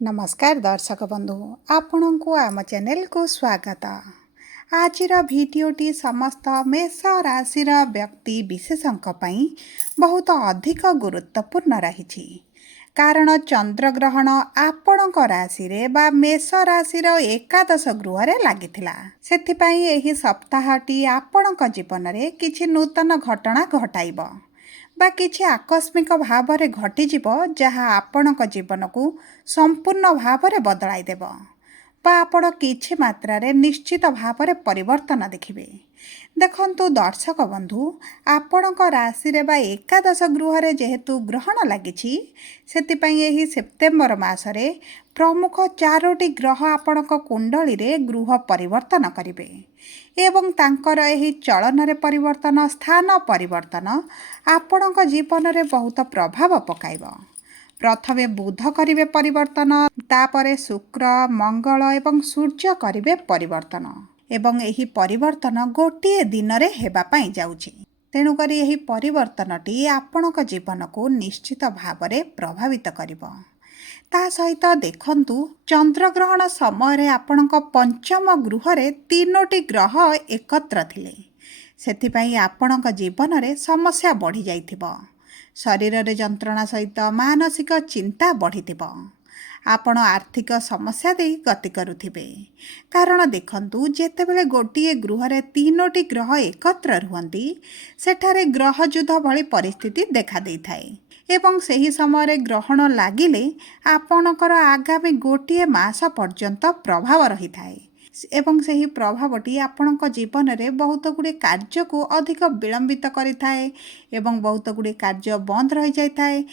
नमस्कार दर्शक बंधु आपण को आम चैनल को स्वागत। आज भिडटी समस्त मेष राशि व्यक्ति विशेषों बहुत अधिक गुरुत्वपूर्ण रही कारण चंद्रग्रहण आपण राशि बा मेष राशि एकादश गृह लगी से सप्ताहटी आपण जीवन में किसी नूतन घटना घटाइब बा किछि आकस्मिक भाव में घटीज जहाँ आपण जीवन को संपूर्ण भाव में बदलाई देव बा आपण किछि मात्रा रे निश्चित भाव में परिवर्तन देखिबे। देखंतु दर्शक बंधु आपण राशि रे बा एकादश गृह रे जेहेतु ग्रहण लगी से सेप्टेम्बर मासरे प्रमुख चारोटी ग्रह आपण कुंडली रे गृह परिवर्तन करिवे एवं तांकर एही चलन रे परिवर्तन स्थान परिवर्तन आपण जीवन में बहुत प्रभाव पकाइब। प्रथमे बुध करिवे परिवर्तन तापरे शुक्र मंगल एवं सूर्य करिवे परिवर्तन एवं एही परिवर्तन गोटे दिन रे हेबा पई जाउछि। तेणुकरी एही परिवर्तनटी आपण जीवन को निश्चित भाव में प्रभावित करिब। ता सहित देखंतु चंद्रग्रहण समय आपण पंचम गृह रे तीनोटी ग्रह एकत्र थिले सेथिपाई आपण जीवन में समस्या बढ़ी जाइथिबो। शरीर रे जंत्रणा सहित मानसिक चिंता बढ़ीथिबो। आपण आर्थिक समस्या दे गति करुथिबे कारण देखंतु जेतेबेले गोटिए गृह रे तीनोटी ग्रह एकत्र रुहंती सेठारे ग्रह युद्ध भली परिस्थिति देखा देइथाए एवं सही समय ग्रहण लागिले आपणकर आगामी गोटे मास पर्यंत प्रभाव रही थाए एवं सही प्रभावटी आपणक जीवन में बहुत गुड़े कार्य को अधिक विलंबित करिथाए एवं बहुत गुड़े कार्य बंद रही जाइथाए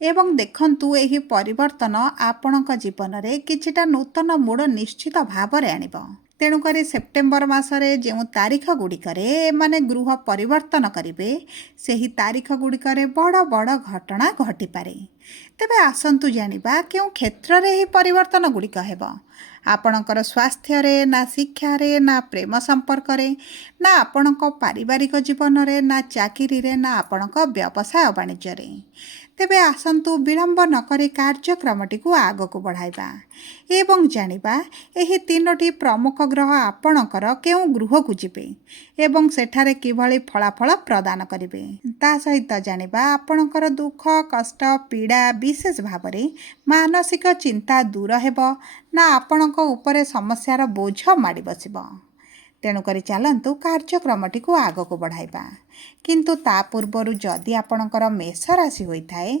एवं देखंतु एही परिवर्तन आपणक जीवन में किछिटा नूतन मोड़ निश्चित भाव में आनिब। तेणुकर सेप्टेम्बर मासरे जो तारीख गुड़िकरे माने गृह परिवर्तन करिवे सेही तारीख गुड़िकरे बड़ बड़ घटना घटिपारे। तेबे आसंतु जानिबा केउ क्षेत्र रे ही परिवर्तन गुड़िक हेबो। आपणकर स्वास्थ्य रे ना शिक्षा रे ना प्रेम संपर्क रे ना आपणक पारिवारिक जीवन रे ना चाकरी रे ना आपणक व्यवसाय वाणिज्य रे। तेबे आसंतु विलंब नकरी कार्यक्रमटी को आग को बढ़ाइबा एवं जानिबा एही तीनोटी प्रमुख ग्रह आपणकर केउ गृह को जिबे एवं सेठारे किभली फलाफल प्रदान करिवे ता सहित जानिबा आपणकर दुख कष्ट पीड़ा विशेष भाव में मानसिक चिंता दूर हेबो ना आपणक उपरे समस्यार बोझ माड़ी बसिबो। तेणुकरी चलतु कार्यक्रमटी को आग को बढ़ाइबा किंतु ता पूर्वर जदि आपणकर मेष राशि होइथाए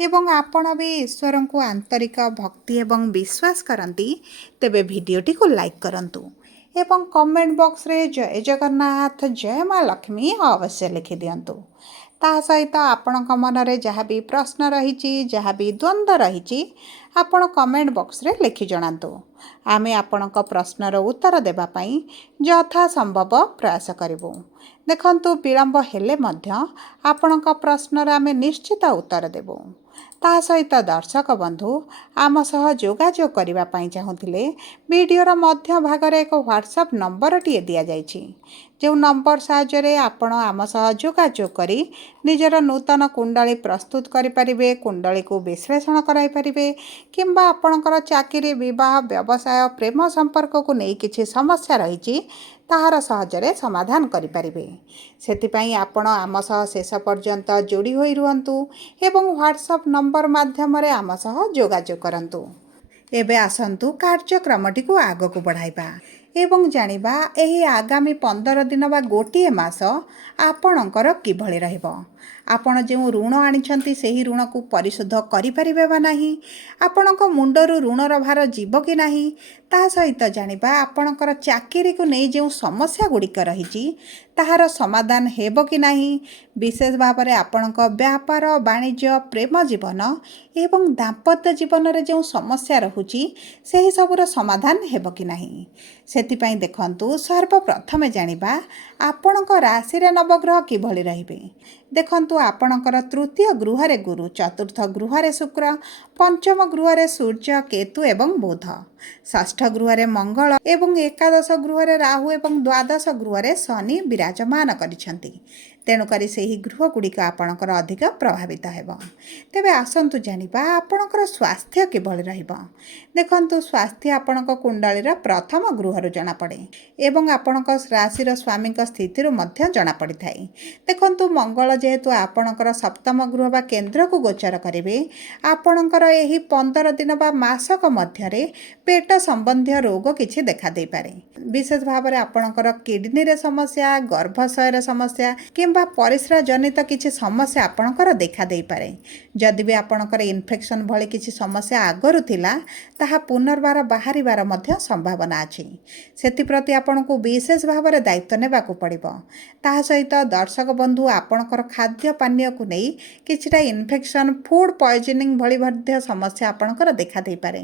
एवं आपण भी ईश्वर को आंतरिक भक्ति एवं विश्वास करती तेबे भिडियोटी को लाइक करंतु एवं कमेंट बॉक्स रे जय जगन्नाथ जय माँ लक्ष्मी अवश्य लिखि दियंतु। ता सहित आपण मनरे जहाँ भी प्रश्न रही जहाँ भी द्वंद्व रही आपण कमेंट बॉक्स रे लिखि जणांतु आमे आपणक प्रश्नर उत्तर देबा पई यथा संभव प्रयास करिवु। देखंतु विलंब हेले मध्य आपणक प्रश्नर आमे निश्चित उत्तर देबु। ता सहित दर्शक बंधु आम सह जोगाजोग करबा पई चाहुथिले वीडियोर मध्य भागरे एक व्हाट्सएप नंबर टिए दिया जाइछि जो नंबर साहाय्य आपण आम सह जोगाजोग करी निजर नूतन कुंडली प्रस्तुत करि परिबे कुंडली को विश्लेषण कराई परिबे किंबा आपणकर चाकरी विवाह व्यवसाय प्रेम संपर्क को नहीं किछि समस्या रही ताहार सहजरे समाधान करिपारिबे। सेतिपई आपण आम सह शेष पर्यंत जोड़ी होई रुहंतु एवं व्हाट्सएप नंबर माध्यम रे आम सह जोगाजोग करंतु। एबे आसंतु कार्यक्रमटी को आग को बढ़ाइबा एवं जानिबा एही आगामी 15 दिन बा गोटे मास आपणकर किभଳି रहइबो। आपण जो ऋण आनिछंती सेही ऋण को परिशोध करि परिबे बा नाही आपणक मुंडरू ऋणर भार जीव कि नाही ता सहित जानिबा आपणकर चाकरी को नहीं जो समस्या गुड़िक रही ताहार समाधान हेबो कि नाही विशेष भाव में आपणक व्यापार वाणिज्य प्रेम जीवन एवं दाम्पत्य जीवन रे जो समस्या रहुची सेही सबुर समाधान हेबो कि नाही सेतिपई देखंतु सर्वप्रथमे जानिबा आपणक राशि रे नवग्रह किभଳି रहिबे। देखंतु आपणकर तृतीय गृह रे गुरु चतुर्थ गृह रे शुक्र पंचम गृह रे सूर्य केतु एवं बुध षष्ठ गृह रे मंगल एवं एकादश गृह रे राहु एवं द्वादश गृह रे शनि विराजमान करिसंती। ତେଣୁକରି ସେହି ଗୃହଗୁଡ଼ିକ ଆପଣଙ୍କର ଅଧିକ ପ୍ରଭାବିତ ହେବ। ତେବେ ଆସନ୍ତୁ ଜାଣିବା ଆପଣଙ୍କର ସ୍ୱାସ୍ଥ୍ୟ କିଭଳି ରହିବ। ଦେଖନ୍ତୁ, ସ୍ୱାସ୍ଥ୍ୟ ଆପଣଙ୍କ କୁଣ୍ଡଳୀର ପ୍ରଥମ ଗୃହରୁ ଜଣାପଡ଼େ ଏବଂ ଆପଣଙ୍କ ରାଶିର ସ୍ୱାମୀଙ୍କ ସ୍ଥିତିରୁ ମଧ୍ୟ ଜଣାପଡ଼ିଥାଏ। ଦେଖନ୍ତୁ, ମଙ୍ଗଳ ଯେହେତୁ ଆପଣଙ୍କର ସପ୍ତମ ଗୃହ ବା କେନ୍ଦ୍ରକୁ ଗୋଚର କରିବେ, ଆପଣଙ୍କର ଏହି 15 ଦିନ ବା ମାସକ ମଧ୍ୟରେ ପେଟ ସମ୍ବନ୍ଧୀୟ ରୋଗ କିଛି ଦେଖାଦେଇପାରେ। ବିଶେଷ ଭାବରେ ଆପଣଙ୍କର କିଡନୀରେ ସମସ୍ୟା, ଗର୍ଭାଶୟରେ ସମସ୍ୟା କିମ୍ବା ପରିସ୍ରା ଜନିତ କିଛି ସମସ୍ୟା ଆପଣଙ୍କର ଦେଖାଦେଇପାରେ। ଯଦି ବି ଆପଣଙ୍କର ଇନଫେକ୍ସନ୍ ଭଳି କିଛି ସମସ୍ୟା ଆଗରୁ ଥିଲା, ତାହା ପୁନର୍ବାର ବାହାରିବାର ମଧ୍ୟ ସମ୍ଭାବନା ଅଛି। ସେଥିପ୍ରତି ଆପଣଙ୍କୁ ବିଶେଷ ଭାବରେ ଦାୟିତ୍ୱ ନେବାକୁ ପଡ଼ିବ। ତାହା ସହିତ ଦର୍ଶକ ବନ୍ଧୁ, ଆପଣଙ୍କର ଖାଦ୍ୟ ପାନୀୟକୁ ନେଇ କିଛିଟା ଇନଫେକ୍ସନ୍, ଫୁଡ୍ ପଏଜନିଂ ଭଳି ମଧ୍ୟ ସମସ୍ୟା ଆପଣଙ୍କର ଦେଖାଦେଇପାରେ।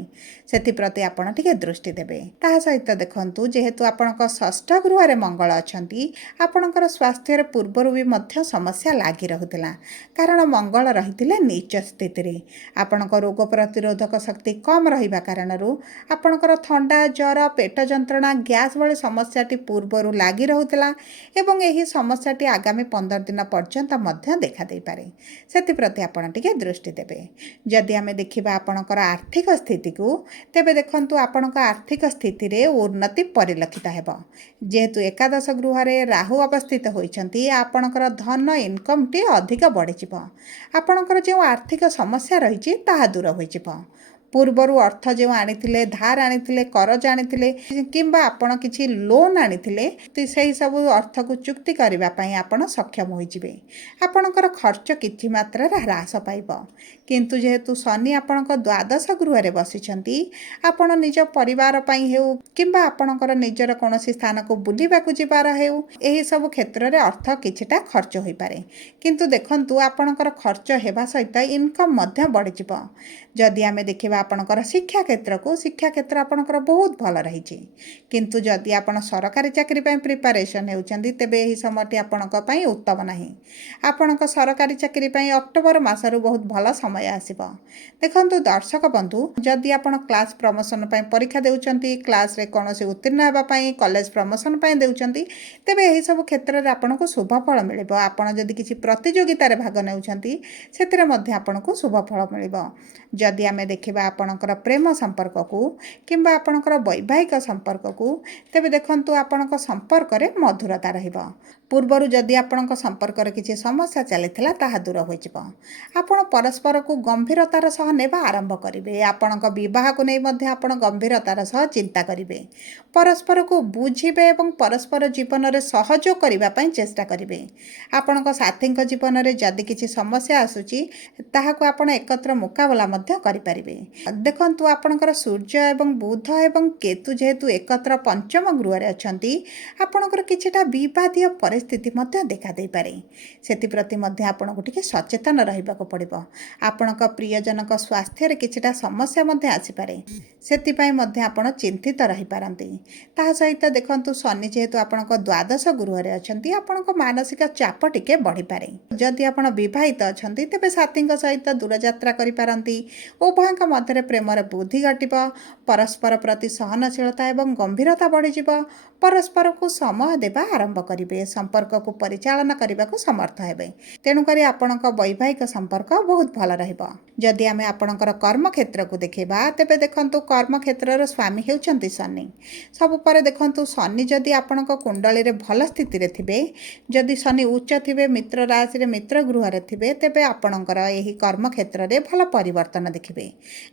ସେଥିପ୍ରତି ଆପଣ ଟିକେ ଦୃଷ୍ଟି ଦେବେ। ତାହା ସହିତ ଦେଖନ୍ତୁ, ଯେହେତୁ ଆପଣଙ୍କ ଷଷ୍ଠ ଗୃହରେ ମଙ୍ଗଳ ଅଛନ୍ତି, ଆପଣଙ୍କର ସ୍ୱାସ୍ଥ୍ୟରେ ପୂର୍ବରୁ ବି ମଧ୍ୟ ସମସ୍ୟା ଲାଗି ରହୁଥିଲା। କାରଣ ମଙ୍ଗଳ ରହିଥିଲେ ନୀଚ ସ୍ଥିତିରେ। ଆପଣଙ୍କ ରୋଗ ପ୍ରତିରୋଧକ ଶକ୍ତି କମ୍ ରହିବା କାରଣରୁ ଆପଣଙ୍କର ଥଣ୍ଡା, ଜ୍ୱର, ପେଟ ଯନ୍ତ୍ରଣା, ଗ୍ୟାସ୍ ଭଳି ସମସ୍ୟାଟି ପୂର୍ବରୁ ଲାଗି ରହୁଥିଲା ଏବଂ ଏହି ସମସ୍ୟାଟି ଆଗାମୀ 15 ଦିନ ପର୍ଯ୍ୟନ୍ତ ମଧ୍ୟ ଦେଖାଦେଇପାରେ। ସେଥିପ୍ରତି ଆପଣ ଟିକେ ଦୃଷ୍ଟି ଦେବେ। ଯଦି ଆମେ ଦେଖିବା ଆପଣଙ୍କର ଆର୍ଥିକ ସ୍ଥିତିକୁ, ତେବେ ଦେଖନ୍ତୁ, ଆପଣଙ୍କ ଆର୍ଥିକ ସ୍ଥିତିରେ ଉନ୍ନତି ପରିଲକ୍ଷିତ ହେବ। ଯେହେତୁ ଏକାଦଶ ଗୃହରେ ରାହୁ ଅବସ୍ଥିତ ହୋଇଛନ୍ତି, ଆପଣଙ୍କର ଧନ ଇନକମ୍ଟି ଅଧିକ ବଢ଼ିଯିବ। ଆପଣଙ୍କର ଯେଉଁ ଆର୍ଥିକ ସମସ୍ୟା ରହିଛି ତାହା ଦୂର ହୋଇଯିବ। ପୂର୍ବରୁ ଅର୍ଥ ଯେଉଁ ଆଣିଥିଲେ, ଧାର ଆଣିଥିଲେ, କରଜ ଆଣିଥିଲେ କିମ୍ବା ଆପଣ କିଛି ଲୋନ୍ ଆଣିଥିଲେ, ସେହି ସବୁ ଅର୍ଥକୁ ଚୁକ୍ତି କରିବା ପାଇଁ ଆପଣ ସକ୍ଷମ ହୋଇଯିବେ। ଆପଣଙ୍କର ଖର୍ଚ୍ଚ କିଛି ମାତ୍ରାରେ ହ୍ରାସ ପାଇବ। କିନ୍ତୁ ଯେହେତୁ ଶନି ଆପଣଙ୍କ ଦ୍ୱାଦଶ ଗୃହରେ ବସିଛନ୍ତି, ଆପଣ ନିଜ ପରିବାର ପାଇଁ ହେଉ କିମ୍ବା ଆପଣଙ୍କର ନିଜର କୌଣସି ସ୍ଥାନକୁ ବୁଲିବାକୁ ଯିବାର ହେଉ, ଏହିସବୁ କ୍ଷେତ୍ରରେ ଅର୍ଥ କିଛିଟା ଖର୍ଚ୍ଚ ହୋଇପାରେ। କିନ୍ତୁ ଦେଖନ୍ତୁ, ଆପଣଙ୍କର ଖର୍ଚ୍ଚ ହେବା ସହିତ ଇନକମ୍ ମଧ୍ୟ ବଢ଼ିଯିବ। ଯଦି ଆମେ ଦେଖିବା ଆପଣଙ୍କର ଶିକ୍ଷା କ୍ଷେତ୍ରକୁ, ଶିକ୍ଷା କ୍ଷେତ୍ର ଆପଣଙ୍କର ବହୁତ ଭଲ ରହିଛି। କିନ୍ତୁ ଯଦି ଆପଣ ସରକାରୀ ଚାକିରି ପାଇଁ ପ୍ରିପାରେସନ୍ ହେଉଛନ୍ତି, ତେବେ ଏହି ସମୟଟି ଆପଣଙ୍କ ପାଇଁ ଉତ୍ତମ ନାହିଁ। ଆପଣଙ୍କ ସରକାରୀ ଚାକିରି ପାଇଁ ଅକ୍ଟୋବର ମାସରୁ ବହୁତ ଭଲ ସମୟ ଆସିବ। ଦେଖନ୍ତୁ ଦର୍ଶକ ବନ୍ଧୁ, ଯଦି ଆପଣ କ୍ଲାସ୍ ପ୍ରମୋସନ୍ ପାଇଁ ପରୀକ୍ଷା ଦେଉଛନ୍ତି, କ୍ଲାସ୍ରେ କୌଣସି ଉତ୍ତୀର୍ଣ୍ଣ ହେବା ପାଇଁ, କଲେଜ ପ୍ରମୋସନ୍ ପାଇଁ ଦେଉଛନ୍ତି, ତେବେ ଏହିସବୁ କ୍ଷେତ୍ରରେ ଆପଣଙ୍କୁ ଶୁଭ ଫଳ ମିଳିବ। ଆପଣ ଯଦି କିଛି ପ୍ରତିଯୋଗିତାରେ ଭାଗ ନେଉଛନ୍ତି, ସେଥିରେ ମଧ୍ୟ ଆପଣଙ୍କୁ ଶୁଭ ଫଳ ମିଳିବ। ଯଦି ଆମେ ଦେଖିବା ଆପଣଙ୍କର ପ୍ରେମ ସମ୍ପର୍କକୁ କିମ୍ବା ଆପଣଙ୍କର ବୈବାହିକ ସମ୍ପର୍କକୁ, ତେବେ ଦେଖନ୍ତୁ, ଆପଣଙ୍କ ସମ୍ପର୍କରେ ମଧୁରତା ରହିବ। ପୂର୍ବରୁ ଯଦି ଆପଣଙ୍କ ସମ୍ପର୍କରେ କିଛି ସମସ୍ୟା ଚାଲିଥିଲା, ତାହା ଦୂର ହୋଇଯିବ। ଆପଣ ପରସ୍ପରକୁ ଗମ୍ଭୀରତାର ସହ ନେବା ଆରମ୍ଭ କରିବେ। ଆପଣଙ୍କ ବିବାହକୁ ନେଇ ମଧ୍ୟ ଆପଣ ଗମ୍ଭୀରତାର ସହ ଚିନ୍ତା କରିବେ। ପରସ୍ପରକୁ ବୁଝିବେ ଏବଂ ପରସ୍ପର ଜୀବନରେ ସହଯୋଗ କରିବା ପାଇଁ ଚେଷ୍ଟା କରିବେ। ଆପଣଙ୍କ ସାଥୀଙ୍କ ଜୀବନରେ ଯଦି କିଛି ସମସ୍ୟା ଆସୁଛି, ତାହାକୁ ଆପଣ ଏକତ୍ର ମୁକାବିଲା ମଧ୍ୟ କରିପାରିବେ। ଦେଖନ୍ତୁ, ଆପଣଙ୍କର ସୂର୍ଯ୍ୟ ଏବଂ ବୁଧ ଏବଂ କେତୁ ଯେହେତୁ ଏକତ୍ର ପଞ୍ଚମ ଗୃହରେ ଅଛନ୍ତି, ଆପଣଙ୍କର କିଛିଟା ବିବାଦୀୟ ପରିସ୍ଥିତି ମଧ୍ୟ ଦେଖାଦେଇପାରେ। ସେଥିପ୍ରତି ମଧ୍ୟ ଆପଣଙ୍କୁ ଟିକେ ସଚେତନ ରହିବାକୁ ପଡ଼ିବ। ଆପଣଙ୍କ ପ୍ରିୟଜନଙ୍କ ସ୍ୱାସ୍ଥ୍ୟରେ କିଛିଟା ସମସ୍ୟା ମଧ୍ୟ ଆସିପାରେ। ସେଥିପାଇଁ ମଧ୍ୟ ଆପଣ ଚିନ୍ତିତ ରହିପାରନ୍ତି। ତାହା ସହିତ ଦେଖନ୍ତୁ, ଶନି ଯେହେତୁ ଆପଣଙ୍କ ଦ୍ୱାଦଶ ଗୃହରେ ଅଛନ୍ତି, ଆପଣଙ୍କ ମାନସିକ ଚାପ ଟିକେ ବଢ଼ିପାରେ। ଯଦି ଆପଣ ବିବାହିତ ଅଛନ୍ତି, ତେବେ ସାଥୀଙ୍କ ସହିତ ଦୂରଯାତ୍ରା କରିପାରନ୍ତି। ଉଭୟଙ୍କ ମଧ୍ୟରେ ପ୍ରେମର ବୃଦ୍ଧି ଘଟିବ। ପରସ୍ପର ପ୍ରତି ସହନଶୀଳତା ଏବଂ ଗମ୍ଭୀରତା ବଢ଼ିଯିବ। ପରସ୍ପରକୁ ସମୟ ଦେବା ଆରମ୍ଭ କରିବେ। ସମ୍ପର୍କକୁ ପରିଚାଳନା କରିବାକୁ ସମର୍ଥ ହେବେ। ତେଣୁକରି ଆପଣଙ୍କ ବୈବାହିକ ସମ୍ପର୍କ ବହୁତ ଭଲ ରହିବ। ଯଦି ଆମେ ଆପଣଙ୍କର କର୍ମକ୍ଷେତ୍ରକୁ ଦେଖିବା, ତେବେ ଦେଖନ୍ତୁ, କର୍ମକ୍ଷେତ୍ରର ସ୍ୱାମୀ ହେଉଛନ୍ତି ଶନି। ସବୁ ପରେ ଦେଖନ୍ତୁ, ଶନି ଯଦି ଆପଣଙ୍କ କୁଣ୍ଡଳୀରେ ଭଲ ସ୍ଥିତିରେ ଥିବେ, ଯଦି ଶନି ଉଚ୍ଚ ଥିବେ, ମିତ୍ର ରାଶିରେ ମିତ୍ର ଗୃହରେ ଥିବେ, ତେବେ ଆପଣଙ୍କର ଏହି କର୍ମକ୍ଷେତ୍ରରେ ଭଲ ପରିବର୍ତ୍ତନ ଦେଖିବେ।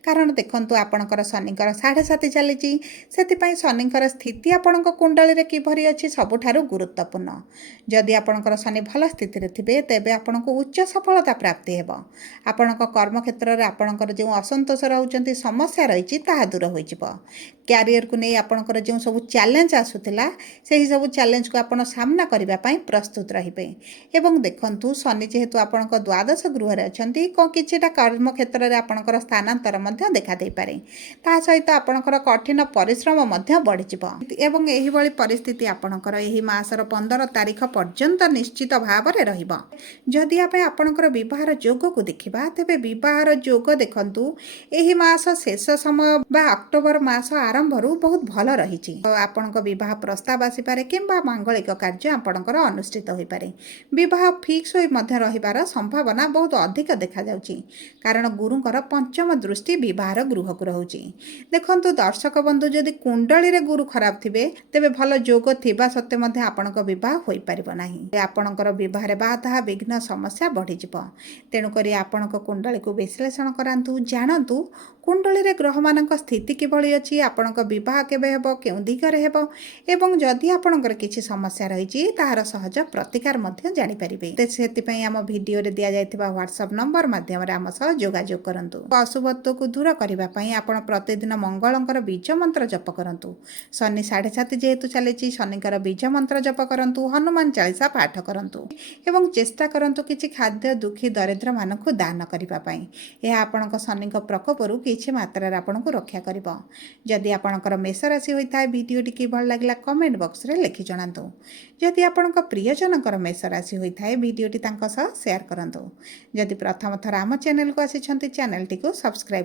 କାରଣ ଦେଖନ୍ତୁ, ଆପଣଙ୍କର ଶନିଙ୍କର 7.5 ଚାଲିଛି। ସେଥିପାଇଁ ଶନିଙ୍କର ସ୍ଥିତି ଆପଣଙ୍କ କୁଣ୍ଡଳୀରେ କିଭଳି ଅଛି ସବୁଠାରୁ ଗୁରୁତ୍ୱପୂର୍ଣ୍ଣ। ଯଦି ଆପଣଙ୍କର ଶନି ଭଲ ସ୍ଥିତିରେ ଥିବେ, ତେବେ ଆପଣଙ୍କୁ ଉଚ୍ଚ ସଫଳତା ପ୍ରାପ୍ତି ହେବ। ଆପଣଙ୍କ କର୍ମକ୍ଷେତ୍ରରେ ଆପଣଙ୍କର ଯେଉଁ ଅସନ୍ତୋଷ ରହୁଛନ୍ତି, ସମସ୍ୟା ରହିଛି, ତାହା ଦୂର ହୋଇଯିବ। କ୍ୟାରିୟରକୁ ନେଇ ଆପଣଙ୍କର ଯେଉଁ ସବୁ ଚ୍ୟାଲେଞ୍ଜ ଆସୁଥିଲା, ସେହି ସବୁ ଚ୍ୟାଲେଞ୍ଜକୁ ଆପଣ ସାମ୍ନା କରିବା ପାଇଁ ପ୍ରସ୍ତୁତ ରହିବେ। ଏବଂ ଦେଖନ୍ତୁ, ଶନି ଯେହେତୁ ଆପଣଙ୍କ ଦ୍ୱାଦଶ ଗୃହରେ ଅଛନ୍ତି, କିଛିଟା କର୍ମକ୍ଷେତ୍ରରେ ଆପଣଙ୍କର ସ୍ଥାନାନ୍ତର ମଧ୍ୟ देखा पारे। ता सहित आपणकर कठिन परिश्रम बढ़ीजिव एवं एहिभଳି परिस्थिति आपणकर एही मासर 15 तारिख पर्यंत निश्चित भाव में रहिबो। जदि आपण आपणकर विवाहर जोग को देखिबा तेबे विवाहर जोग देखंतु एही मास शेष समय बा अक्टोबर मास आरंभरू बहुत भल रही। आपणक विवाह प्रस्ताव आसीपारे किंबा मांगलिक कार्य आपणकर अनुष्ठित होई पारे। विवाह फिक्स होई मध्य रहिबार संभावना बहुत अधिक देखा जाउची कारण गुरुंकर पंचम दृष्टि विवाहर गृह को रहउची। देखंतु दर्शक बंधु जदि कुंडली रे गुरु खराब थिबे तेबे भल जोग थिबा सत्ते मध्य आपणक विवाह होई परिबो नाही। आपणकर विवाह रे बाधा विघ्न समस्या बढ़ी जिवो। तेणु करी आपणक कुंडली को विश्लेषण करांतु जानंतु कुंडली रे ग्रह मानक स्थिति किभଳି अछि आपणक विवाह केबे हेबो केउ दिगरे हेबो एवं जदि आपणकर किछि समस्या रहिछि ताहार सहज प्रतिकार मध्य जानि परिबे। सेति पई हम वीडियो रे दिया जायतिबा WhatsApp नंबर माध्यम रे हम सह जोगाजोग करंतु। अशुभत्व को दूर करिबा पई आपण प्रतिदिन मंगलंकर बीज मंत्र जप करंतु। शनि 7:30 जेहेतु चलेछि शनिकर बीज मंत्र जप करंतु। हनुमान चालीसा पाठ करंतु एवं चेष्टा करंतु किछि खाद्य दुखी दरिद्र मानकु दान करिबा पई। यह आपणक शनिक प्रकोपरु किछि मात्रा रे आपणकु रक्षा करिबो। जदि आपणकर मेष राशि होइताय वीडियोटी किभल लागला कमेंट बॉक्स रे लिखि जणांतु। जदि आपणक प्रियजनकर मेष राशि होइताय वीडियोटी तांक सह शेयर करंतु। जदि प्रथम थर आम चैनल को आसिछंती चैनल टी को सब्सक्राइब